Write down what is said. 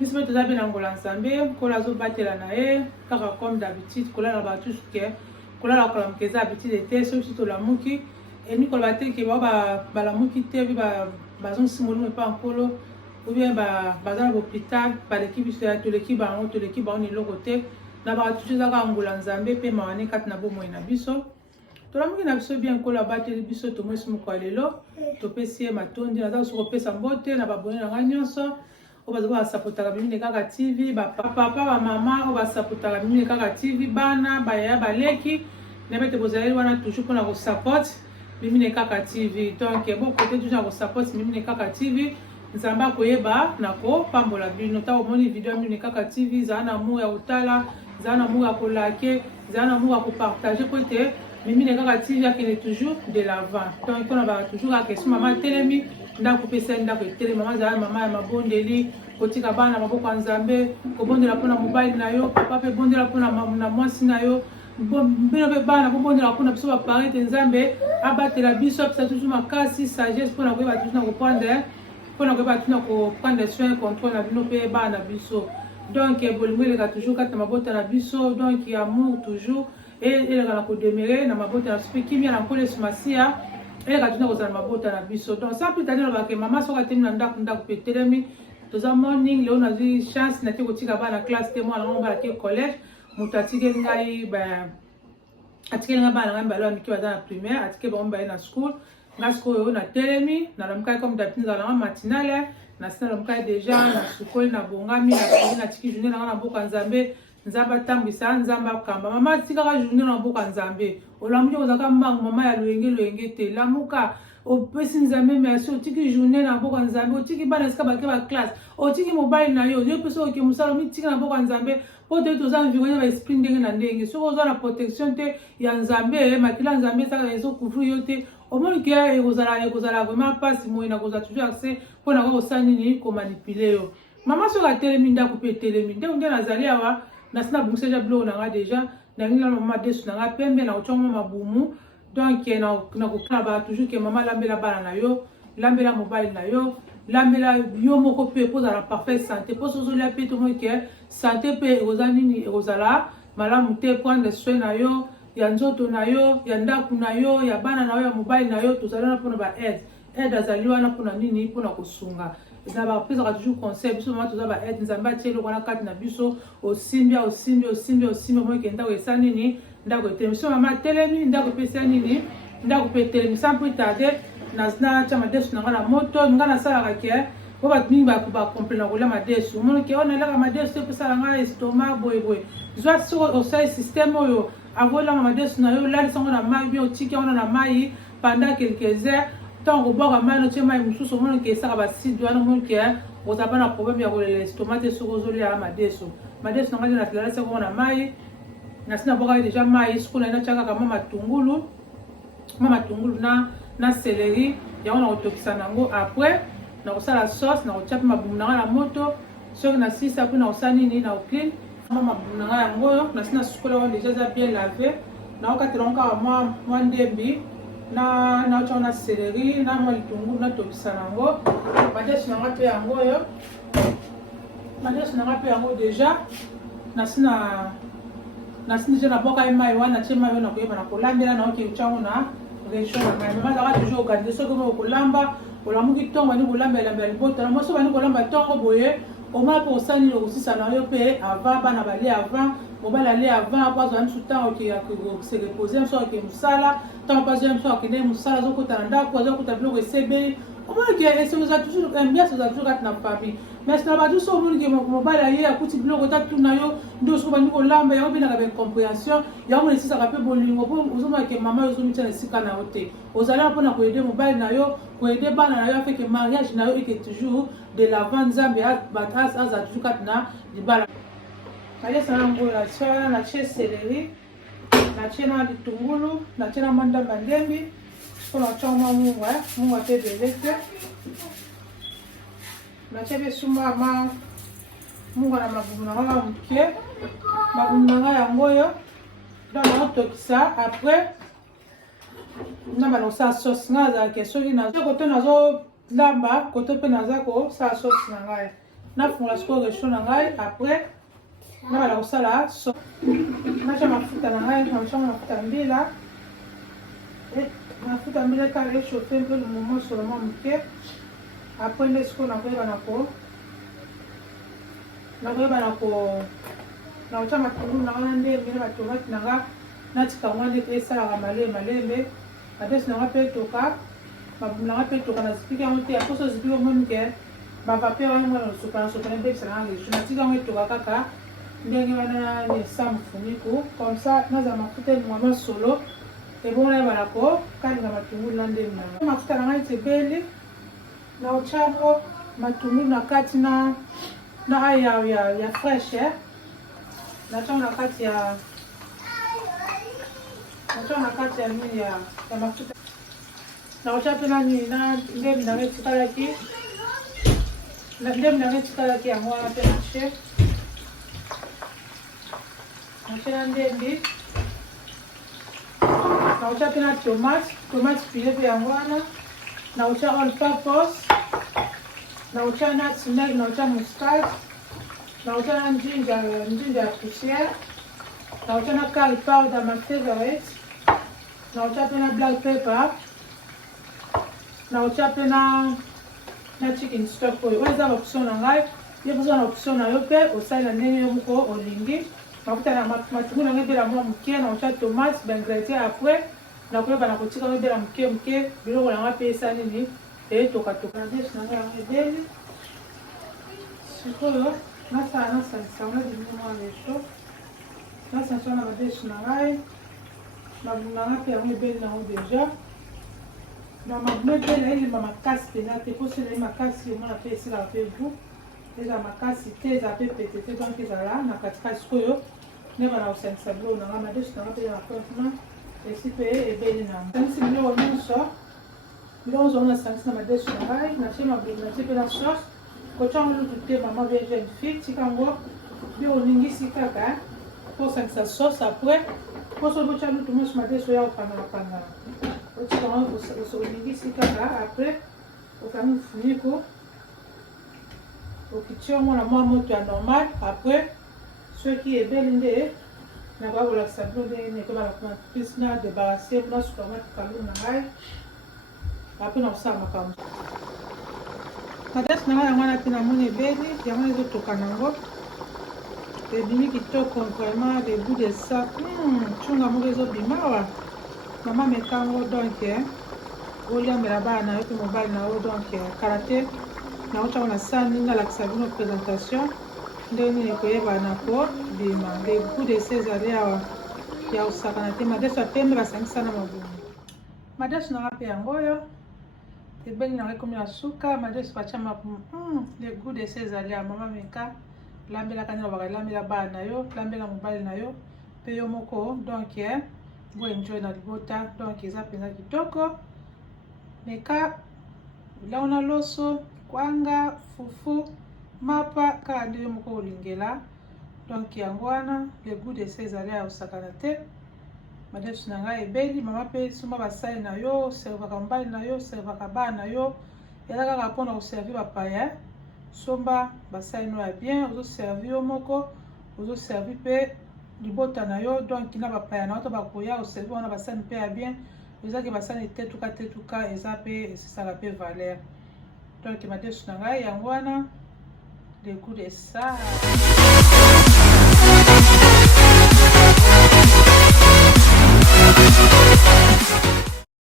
biso mpe toza mpe na ngola nzambe kola azobatela na ye kaka comme d'habitude kolala bato suke kolala kolamuka eza habitude te soki biso tolamuki eni koloba te ke bao balamuki te mpe bazosingoli epa nkolo ou bien baza na bohôpital baleki biso ya toleki bango na eloko te na bato eza kaka ngola nzambe mpe mawane kati na bomoi na biso tolamuki na biso bien nkolo abateli biso tomwesi moko ya lelo topesi ye matondi naza kosi kopesa mbote na babone na nga nyonso oyo baza basapotaka bimine kaka tv bapapa bamama oyo basapotaka bimine kaka tv bana bayaya baleki na bete bozaleli wana toujours mpona kosapote bimine kaka tv donc bokote toujours na kosapote bimine kaka tv nzambe akoyeba na kopambola bino ntango omoni video ya bimine kaka tv ezala na amour ya kotala ezala na amour ya kolake ezala na amour ya kopartage po ete bimine kaka tv akende toujours de l'avant donc mpona ba toujours kaka question mama telemi ndako pesa ndako etelemi mama ezala mama ya mabondeli kotika bana maboko ya nzambe kobondela mpona mobali na yo papa mpe bondela mpona na mwasi na yo bino mpe bana bobondela mpona biso baparete nzambe abatela biso apesa toujours makasi sagesse mpona koyeba toujours na koprendre soin contrôle na bino mpe bana na biso donc bolingo eleka toujours kati na mabota na biso donc amour toujours eleka na kodemere na mabota na biso mpe kimia na nkolo yesu masiya eleka toujours na kozala na mabota na biso donc sans plus tarder lobake mama soki atemi na ndako mpe etelemi toza morning leo nazwi chance nake kotika bana classe te mwana ngo balaki collège moto atikeli ngai bana ngai mbala mike baza na primaire atikeli bango baye na school nga sikoyo natelemi nalamukaki comme d'habitude nzala nga matinale nasi nalamukaki deja nasukoli nabongami nakoki natiki journée na nga na mboka nzambe nzambe atambwisa nzambe akamba mama atikaka journée na mboka nzambe olamuki kozalaka mbangu mama ya loyenge te lamuka opesi nzambe merci otiki journée na mboka nzambe otiki bana esika bake ba classe otiki mobali na yo pesi oke mosala omitika na mboka nzambe po te toza environné ba esprit ndenge na ndenge soki ozwa na protection te ya nzambe makila nzambe esaka ezocouvrir yo te omoni ke ekozala vraiment mpasi moye na kozala toujours accès mpona kwa kosala nini komanipule yo mama soki atelemi ndako mpe etelemi nde nazali awa nasi nabungisa deja biloko na nga deja nangi na mama desu na nga pembe na kotiango mabumu donc na kokana ba toujours ke mama lambela bana na yo lambela mobali na yo lambela yo moko mpe ekozala parfait santé mpo sozolia mpe tomoi ke santé mpe ekozala nini ekozala malamu te prendre soin na yo ya nzoto na yo ya ndako na yo ya bana na yo ya mobali na yo tozali wana mpona aide azali wana mpona nini mpona kosunga na bapesaka toujours conseil biso mama toza aide nzambe atie eloko wana kati na biso osimbi omoi ke ndako esa nini ndako etelemi so mama atelemi ndako epesa nini ndako mpe etelemi sans plus tarder natia madesu na nga na moto nga nasalaka ke po bato mingi bakomple na kolia madesu omoni ke oyo nalaka madesu epesala nga estomac boyeboye zwa soki osali système oyo avolama madesu na yo olalisango na mai bien otiki yango na mai pendant quelques heures ntango kobwaka mai notie mai mosusu omoni ke esaka baside wana omoni ke ozala mpa na problème ya kolela estomac te soki ozolia madesu na nga nde nalalisiango na mai nasi nabwakaki deja mai soki naye natia kaka mwa matungulu na céleri yango na kotokisa nango après na kosala sauce na kotia mpe mabumu na nga na moto soki nasilisa mpe na kosala nini na ocline mabumu na nga yango oyo nasi nasukola yango deja eza bien lavé naokatela ngo kaka mwa ndembi naotiango na céleri na mwa litungulu natokisa nango madesu na nga mpe yango deja nasi deja nabwaka ye mai wana natie mai oyo nakoyeba na kolambela naoke otiango na région na ngai mama azalaka toujours organise soki omo kolamba olamuki ntongo bani kolamba elambela libota mo so bani kolamba ntongo boye oma mpe osala nini okosisa na yo mpe avant bana balie avant mobali alie avant po azwa misu ntango okese repose miso oke mosala ntango mpe azwa miso akende mosala azokota na ndako azokota biloko esebeli omonike esoza toujours ambiance eza toujours kati na famille mais na bato so omonike mobali aye akuti biloko tatuna yo nde soki bandi kolamba yango benaka baincompréhension yango esisaka mpe bolingo mpo ozomonake mama yo ozomitia na esika na yo te ozalaka mpona koyede mobali na yo koyede bana na yo afeke mariage na yo eke toujours de l'avant nzambe aza toujours kati na libala naliesa nango natie wana natie céleri natie na litungulu natie na mandamba ndembi mpona otiango mwa mungwa te ebele te natie mpe sumba mungwa na mabumu na nga moke mabumu na nga yango oyo donc naotokisa après namba na kosala sauce nga azalaka soki koto nazolamba koto mpe naza kosala sauce na ngai nafungola sikoyo rechaud na ngai. Après nabala kosala so natia mafuta na ngai, naotianga mafuta mbila. Mafuta mbila kala echauffe mpe lumomo soloma moke. Après nde sikoyo nakoyeba naotia matungulu na wana ndembe na batomate na nga natika yango nde esalaka malembe. Madesu na nga mpe etoka, mabumu na nga mpe etoka, nazipiki yango te. Aposo ozipiki omoni ke bavapeur wana mwana osopa na ndebisa na nga rechaud. Natika yango etoka kaka ndenge wana nesa mfuniku. Comme ça nazala mafuta elingwa solo ebongo nayebana kokalinga matungulu na ndembe na nga. Mafuta na nga ete ebeli, naotia yango matungulu na kati na ya fresh. Natia na kati ya nini ya mafuta. Naotia mpe na nini na ndembe na nga etikalaki yango wana mpe na chef. Naotia na ndembe, naotia mpe na tomate pile mpe yango wana. Naotia all purpose, naotia nutmeg, naotia mustard, naotia na ginger ya poussière, naotia na curry powder my favorite, naotia mpe na black pepper, naotia mpe na chicken stock oyo eza baoption na ngai. Ye poza na option na yo mpe osali na ndenge yo moko olingi. Mafuta na matungulu na ngai ebela mwa moke, naotia tomate baingrédient. Après nakoyeba na kotika ngo ebela moke biloko na ngai mpe esa nini etokatoka. Madesu na ngai yango ebeli, sikoyo nasalisa ngo ebimi mwa rechaud. Nasalisa na madesu na ngai, mabumu na ngai mpe yango ebeli nango deja. Na mabumu ebeli elimba makasi mpenza te, mposo elali makasi omona mpe esilaka mpe vu. Ezala makasi te, ezala mpe pete te, donc ezala na katikati. Sikoyo nebana kosangisa biloko na ngai. Madesu na ngai mpe na kofuna esi mpe ebeli nango. Nasangisi biloko nyonso ozo nasangisi na madesu na ngai. Natie mabumu, natie mpe na sauce. Kotia yango lutu te mama bie jeune fille, tika yango bie olingisi kaka mpo osangisa sauce. Après mposo obotia lutu mosi madesu oya kopangana, otika yango olingisi kaka. Après okangi mfuniko, okitia yango na mwa moto ya normal. Après soki ebeli nde nakoya kolakisa bino ndenge nini ekobala kuna plus na débarrasser mpona suka matikalu na ngai. Après nakosala makambo. Madesu na ngai yango wana mpe namoni ebeli yango ezotoka nango. Ebimi kitoko vraiment le goût de ça. Tshunga moko ezobima awa. Mama mekango donc oliambela bana na yo mpe mobali na yo. Donc kala te naotia yango na sani nalakisa bino présentation ndenge nini ekoyebana kobima. Le goût de ça ezali awa ya kosakana te. Madesu ya pembe basangisa na mabumu. Madesu na ngai mpe yango oyo ebeli na ngai ekomi na suka. Madesu batia mabumu. Le goût de ça ezali ya mama meka. Lambela kani babaka lambela bana na yo, lambela mobali na yo mpe yo moko. Donc bo enjoy na libota. Donc eza mpenza kitoko. Meka biloko na loso, kwanga, fufu, mapa kaka nde yo moko olingela. Donc yango wana le goût de ça ezali ya kosakana te. Madesu na ngai ebeli mama mpe suma basali na yo, servaka mobali na yo, servaka bana na yo. Eza kaka mpona koservir bapaya. Somba basali no ya bien, ozoservi yo moko, ozoservi mpe libota na yo. Donc na bapaya na yo to bakoya oservi wana basali mpe ya bien. Ezaki basali tetuka eza mpe esisaka mpe valeur. Donc madesu na ngai yango wana le goût de ça.